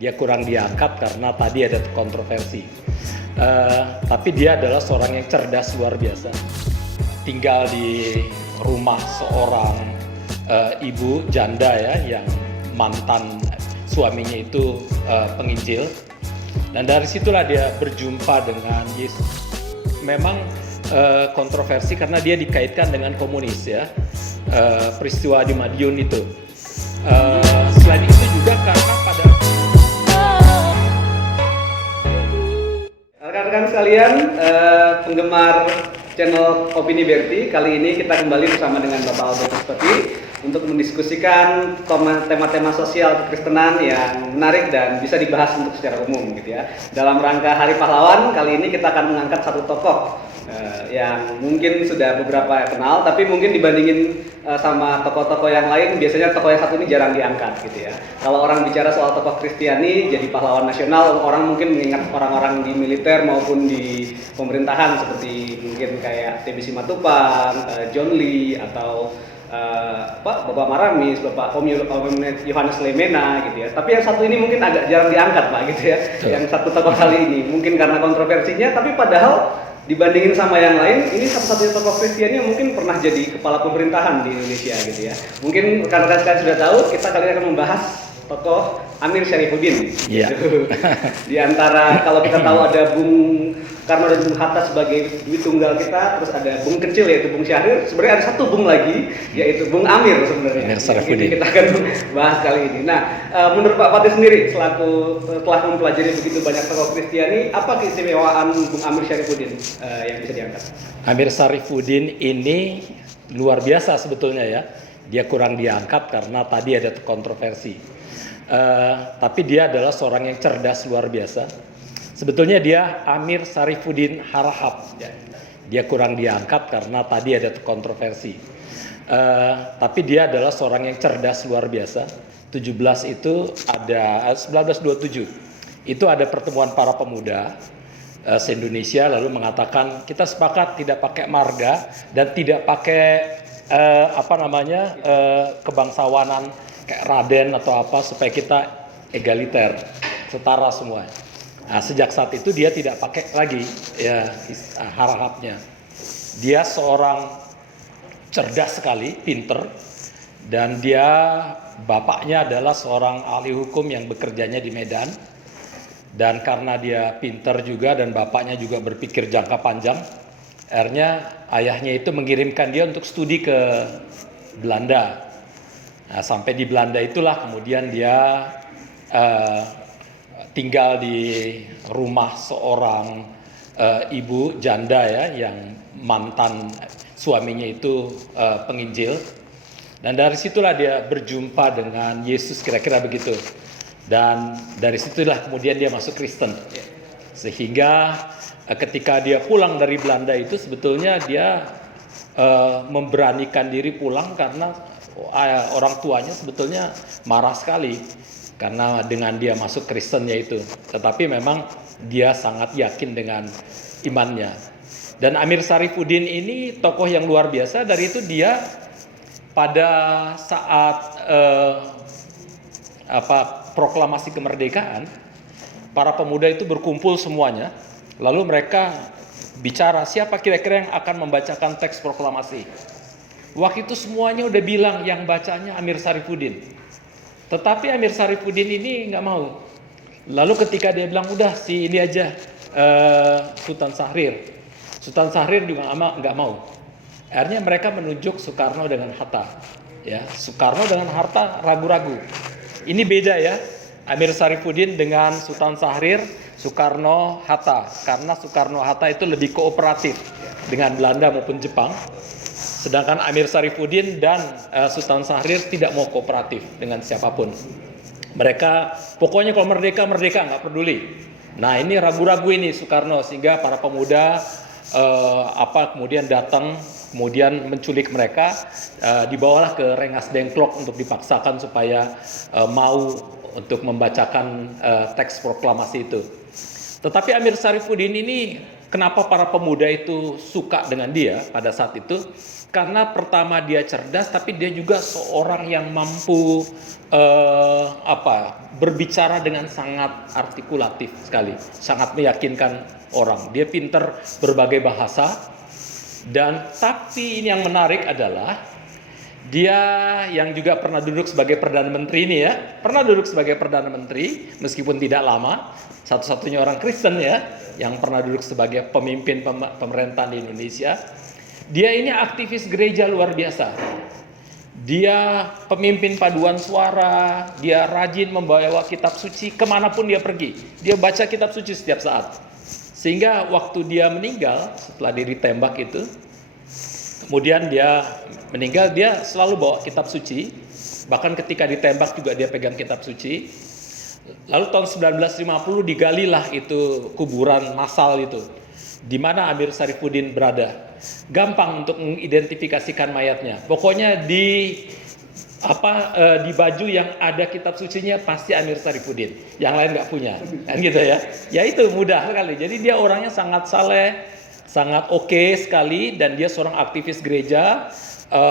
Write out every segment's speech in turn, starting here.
dia kurang diangkat karena tadi ada kontroversi. Tapi dia adalah seorang yang cerdas luar biasa. Tinggal di rumah seorang ibu janda ya, yang mantan suaminya itu penginjil. Dan dari situlah dia berjumpa dengan Yesus. Memang kontroversi karena dia dikaitkan dengan komunis ya, peristiwa di Madiun itu. Selain itu juga karena pada rekan-rekan sekalian, penggemar channel Opini Berti, kali ini kita kembali bersama dengan Bapak Aldo Pustoti untuk mendiskusikan tema-tema sosial kekristenan yang menarik dan bisa dibahas untuk secara umum gitu ya. Dalam rangka Hari Pahlawan, kali ini kita akan mengangkat satu tokoh yang mungkin sudah beberapa kenal, tapi mungkin dibandingin sama tokoh-tokoh yang lain, biasanya tokoh yang satu ini jarang diangkat gitu ya. Kalau orang bicara soal tokoh Kristiani jadi pahlawan nasional, orang mungkin mengingat orang-orang di militer maupun di pemerintahan seperti mungkin kayak TB Simatupang, John Lee, atau Bapak Maramis, Bapak Om Yohanes Lemena gitu ya. Tapi yang satu ini mungkin agak jarang diangkat Pak gitu ya. Yang satu tokoh kali ini mungkin karena kontroversinya, tapi padahal dibandingin sama yang lain, ini satu-satunya tokoh Kristiani yang mungkin pernah jadi kepala pemerintahan di Indonesia gitu ya. Mungkin rekan-rekan sekalian sudah tahu, kita kali ini akan membahas tokoh Amir Syarifuddin. Yeah. Di antara, kalau kita tahu ada Bung Karno dan Bung Hatta sebagai duit tunggal kita, terus ada Bung kecil yaitu Bung Syahrir, sebenarnya ada satu Bung lagi yaitu Bung Amir sebenarnya. Amir Syarifuddin. Kita akan bahas kali ini. Nah, menurut Pak Fatih sendiri selaku telah mempelajari begitu banyak tokoh Kristiani, apa keistimewaan Bung Amir Syarifuddin yang bisa diangkat? Amir Syarifuddin ini luar biasa sebetulnya ya. Dia kurang diangkat karena tadi ada kontroversi. Tapi dia adalah seorang yang cerdas luar biasa. Sebetulnya dia Amir Syarifuddin Harahap. Dia kurang diangkat karena tadi ada kontroversi. Tapi dia adalah seorang yang cerdas luar biasa. 1927 itu ada pertemuan para pemuda se-Indonesia, lalu mengatakan kita sepakat tidak pakai marga dan tidak pakai kebangsawanan kayak Raden atau apa, supaya kita egaliter, setara semua. Nah, sejak saat itu dia tidak pakai lagi ya harahapnya. Dia seorang cerdas sekali, pinter, dan dia bapaknya adalah seorang ahli hukum yang bekerjanya di Medan. Dan karena dia pinter juga dan bapaknya juga berpikir jangka panjang, akhirnya ayahnya itu mengirimkan dia untuk studi ke Belanda. Nah, sampai di Belanda itulah kemudian dia tinggal di rumah seorang ibu janda ya, yang mantan suaminya itu penginjil. Dan dari situlah dia berjumpa dengan Yesus, kira-kira begitu. Dan dari situlah kemudian dia masuk Kristen. Sehingga ketika dia pulang dari Belanda itu sebetulnya dia memberanikan diri pulang karena orang tuanya sebetulnya marah sekali karena dengan dia masuk Kristennya itu. Tetapi memang dia sangat yakin dengan imannya. Dan Amir Syarifuddin ini tokoh yang luar biasa. Dari itu dia pada saat proklamasi kemerdekaan, para pemuda itu berkumpul semuanya. Lalu mereka bicara siapa kira-kira yang akan membacakan teks proklamasi. Waktu itu semuanya udah bilang yang bacanya Amir Syarifuddin. Tetapi Amir Syarifuddin ini nggak mau. Lalu ketika dia bilang udah si ini aja Sultan Syahrir. Sultan Syahrir juga nggak mau. Akhirnya mereka menunjuk Soekarno dengan Hatta. Ya, Soekarno dengan Hatta ragu-ragu. Ini beda ya. Amir Syarifuddin dengan Sultan Syahrir, Soekarno Hatta. Karena Soekarno Hatta itu lebih kooperatif dengan Belanda maupun Jepang. Sedangkan Amir Syarifuddin dan Sultan Syahrir tidak mau kooperatif dengan siapapun. Mereka pokoknya kalau merdeka nggak peduli. Nah ini ragu-ragu ini Soekarno, sehingga para pemuda kemudian datang, kemudian menculik mereka, dibawalah ke Rengas Dengklok untuk dipaksakan supaya mau untuk membacakan teks proklamasi itu. Tetapi Amir Syarifuddin ini Kenapa para pemuda itu suka dengan dia pada saat itu? Karena pertama dia cerdas, tapi dia juga seorang yang mampu berbicara dengan sangat artikulatif sekali, sangat meyakinkan orang. Dia pinter berbagai bahasa, dan tapi ini yang menarik adalah dia yang juga pernah duduk sebagai Perdana Menteri ini ya, pernah duduk sebagai Perdana Menteri meskipun tidak lama, satu-satunya orang Kristen ya yang pernah duduk sebagai pemimpin pemerintahan di Indonesia. Dia ini aktivis gereja luar biasa. Dia pemimpin paduan suara, dia rajin membawa kitab suci kemanapun dia pergi. Dia baca kitab suci setiap saat. Sehingga waktu dia meninggal, setelah dia ditembak itu, kemudian dia meninggal, dia selalu bawa kitab suci. Bahkan ketika ditembak juga dia pegang kitab suci. Lalu tahun 1950 digalilah itu kuburan massal itu, di mana Amir Syarifuddin berada. Gampang untuk mengidentifikasikan mayatnya. Pokoknya di baju yang ada kitab sucinya pasti Amir Syarifuddin. Yang lain nggak punya, kan gitu ya. Ya itu mudah sekali. Jadi dia orangnya sangat saleh, sangat oke sekali, dan dia seorang aktivis gereja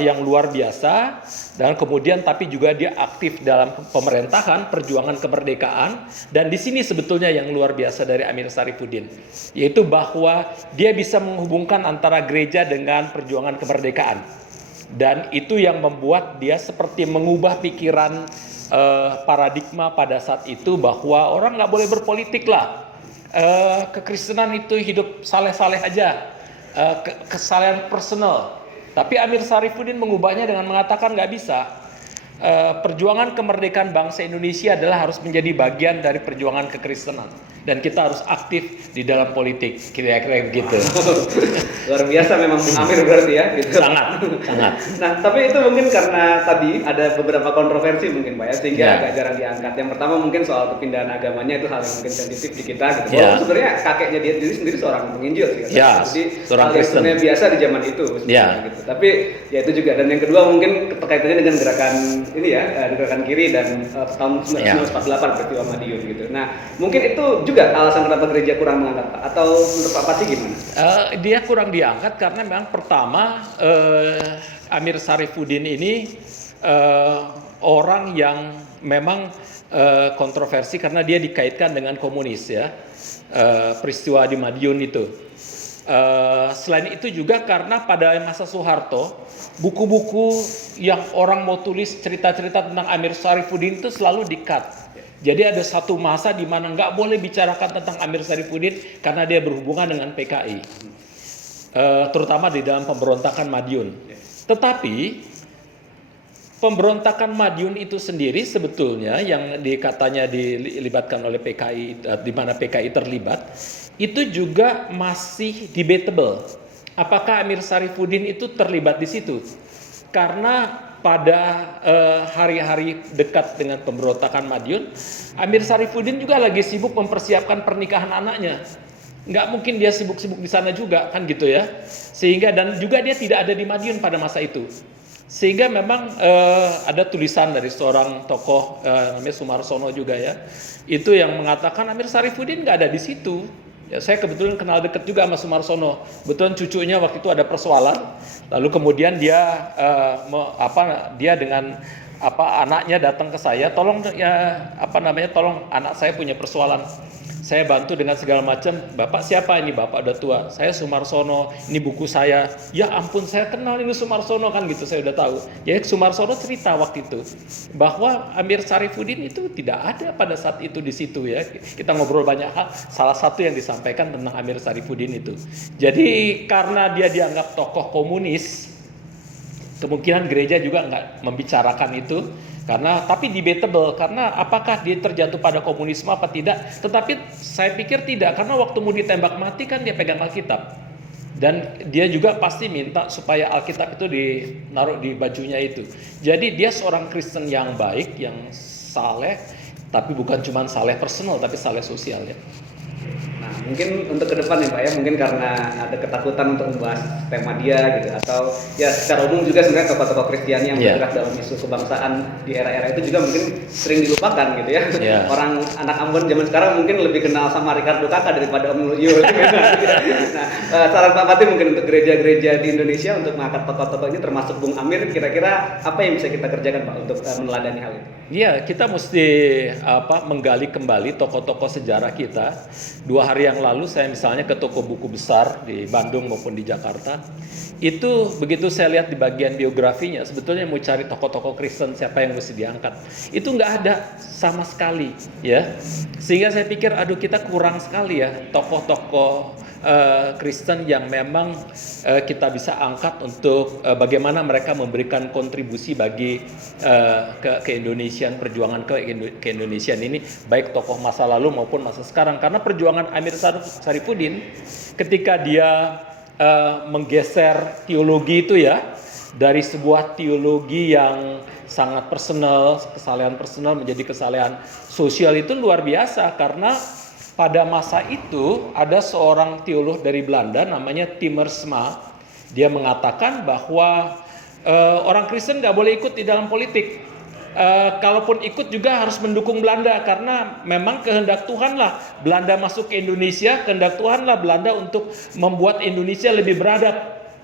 yang luar biasa. Dan kemudian tapi juga dia aktif dalam pemerintahan, perjuangan kemerdekaan. Dan di sini sebetulnya yang luar biasa dari Amir Syarifuddin, yaitu bahwa dia bisa menghubungkan antara gereja dengan perjuangan kemerdekaan. Dan itu yang membuat dia seperti mengubah pikiran paradigma pada saat itu bahwa orang nggak boleh berpolitik lah. Kekristenan itu hidup saleh-saleh aja, kesalehan personal. Tapi Amir Syarifuddin mengubahnya dengan mengatakan nggak bisa. Perjuangan kemerdekaan bangsa Indonesia adalah harus menjadi bagian dari perjuangan kekristenan, dan kita harus aktif di dalam politik, kira-kira begitu. Luar biasa memang Bung Amir berarti ya, gitu. Sangat. Nah, tapi itu mungkin karena tadi ada beberapa kontroversi mungkin Pak ya, sehingga Ya. agak jarang diangkat. Yang pertama mungkin soal kepindahan agamanya, itu hal yang mungkin sensitif di kita gitu. Ya. Walaupun sebenarnya kakeknya dia sendiri seorang penginjil sih. Kan? Ya, Jadi seorang hal yang Kristen. sebenarnya biasa di zaman itu Ya. gitu. Tapi ya itu juga, dan yang kedua mungkin kaitannya dengan gerakan ini ya, gerakan kiri dan tahun 1948 peristiwa Madiun gitu. Nah, mungkin itu juga alasan kenapa gereja kurang mengangkat Pak, atau menurut Pak Pati gimana? Dia kurang diangkat karena memang pertama Amir Syarifuddin ini orang yang memang kontroversi karena dia dikaitkan dengan komunis ya, peristiwa di Madiun itu. Selain itu juga karena pada masa Soeharto, buku-buku yang orang mau tulis cerita-cerita tentang Amir Syarifuddin itu selalu di-cut. Jadi ada satu masa di mana nggak boleh bicarakan tentang Amir Syarifuddin karena dia berhubungan dengan PKI, terutama di dalam pemberontakan Madiun. Tetapi pemberontakan Madiun itu sendiri sebetulnya yang katanya dilibatkan oleh PKI, di mana PKI terlibat, itu juga masih debatable. Apakah Amir Syarifuddin itu terlibat di situ? Karena pada hari-hari dekat dengan pemberontakan Madiun, Amir Syarifuddin juga lagi sibuk mempersiapkan pernikahan anaknya. Nggak mungkin dia sibuk-sibuk di sana juga, kan gitu ya. Sehingga, dan juga dia tidak ada di Madiun pada masa itu. Sehingga memang ada tulisan dari seorang tokoh namanya Sumarsono juga ya, itu yang mengatakan Amir Syarifuddin nggak ada di situ. Ya, saya kebetulan kenal dekat juga sama Sumarsono. Kebetulan cucunya waktu itu ada persoalan, lalu kemudian dia dia dengan anaknya datang ke saya, tolong anak saya punya persoalan. Saya bantu dengan segala macam. Bapak siapa ini? Bapak udah tua. Saya Sumarsono. Ini buku saya. Ya ampun, saya kenal ini Sumarsono, kan gitu. Saya udah tahu. Ya, Sumarsono cerita waktu itu bahwa Amir Syarifuddin itu tidak ada pada saat itu di situ ya. Kita ngobrol banyak hal. Salah satu yang disampaikan tentang Amir Syarifuddin itu. Jadi karena dia dianggap tokoh komunis, kemungkinan gereja juga nggak membicarakan itu. Tapi debatable, karena apakah dia terjatuh pada komunisme apa tidak. Tetapi saya pikir tidak, karena waktu mau ditembak mati kan dia pegang Alkitab. Dan dia juga pasti minta supaya Alkitab itu dinaruh di bajunya itu. Jadi dia seorang Kristen yang baik, yang saleh, tapi bukan cuma saleh personal, tapi saleh sosial ya. Nah, Mungkin untuk ke depan ya Pak ya, mungkin karena ada ketakutan untuk membahas tema dia gitu, atau ya secara umum juga sebenarnya tokoh-tokoh Kristiani yang bergerak dalam isu kebangsaan di era-era itu juga mungkin sering dilupakan gitu ya. Orang anak Ambon zaman sekarang mungkin lebih kenal sama Ricardo Kakak daripada Om Nulyo. Nah, saran Pak Fatih mungkin untuk gereja-gereja di Indonesia untuk mengangkat tokoh-tokoh ini termasuk Bung Amir, kira-kira apa yang bisa kita kerjakan Pak untuk meneladani hal itu? Iya, kita mesti menggali kembali tokoh-tokoh sejarah kita. 2 hari yang lalu saya misalnya ke toko buku besar di Bandung maupun di Jakarta. Itu begitu saya lihat di bagian biografinya, sebetulnya mau cari tokoh-tokoh Kristen siapa yang mesti diangkat. Itu nggak ada sama sekali, ya. Sehingga saya pikir, aduh kita kurang sekali ya tokoh-tokoh Kristen yang memang kita bisa angkat untuk bagaimana mereka memberikan kontribusi bagi keindonesian, perjuangan keindonesian ini, baik tokoh masa lalu maupun masa sekarang. Karena perjuangan Amir Sarifudin ketika dia menggeser teologi itu ya, dari sebuah teologi yang sangat personal, kesalehan personal menjadi kesalehan sosial, itu luar biasa. Karena pada masa itu ada seorang teolog dari Belanda namanya Timmersma. Dia mengatakan bahwa orang Kristen nggak boleh ikut di dalam politik. Kalaupun ikut juga harus mendukung Belanda, karena memang kehendak Tuhan lah Belanda masuk ke Indonesia, kehendak Tuhan lah Belanda untuk membuat Indonesia lebih beradab.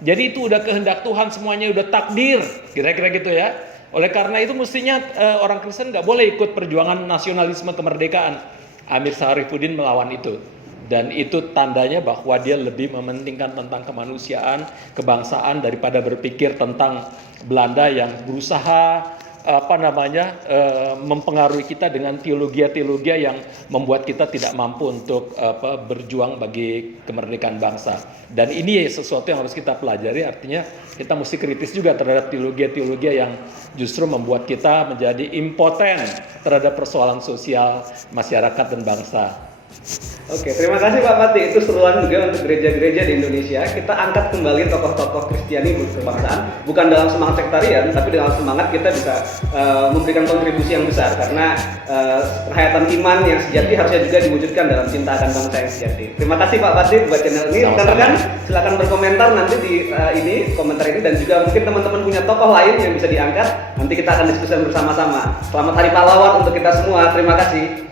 Jadi itu udah kehendak Tuhan, semuanya udah takdir, kira-kira gitu ya. Oleh karena itu mestinya orang Kristen nggak boleh ikut perjuangan nasionalisme kemerdekaan. Amir Sarifudin melawan itu, dan itu tandanya bahwa dia lebih mementingkan tentang kemanusiaan, kebangsaan daripada berpikir tentang Belanda yang berusaha mempengaruhi kita dengan teologi yang membuat kita tidak mampu untuk berjuang bagi kemerdekaan bangsa. Dan ini sesuatu yang harus kita pelajari, artinya kita mesti kritis juga terhadap teologi yang justru membuat kita menjadi impoten terhadap persoalan sosial masyarakat dan bangsa. Oke, terima kasih Pak Fatih. Itu seruan juga untuk gereja-gereja di Indonesia. Kita angkat kembali tokoh-tokoh Kristiani kebangsaan, bukan dalam semangat sektarian, tapi dalam semangat kita bisa memberikan kontribusi yang besar. Karena kehayatan iman yang sejati harusnya juga diwujudkan dalam cinta akan bangsa yang sejati. Terima kasih Pak Fatih buat channel ini. Rekan-rekan silakan berkomentar nanti di komentar ini, dan juga mungkin teman-teman punya tokoh lain yang bisa diangkat. Nanti kita akan diskusi bersama-sama. Selamat Hari Pahlawan untuk kita semua. Terima kasih.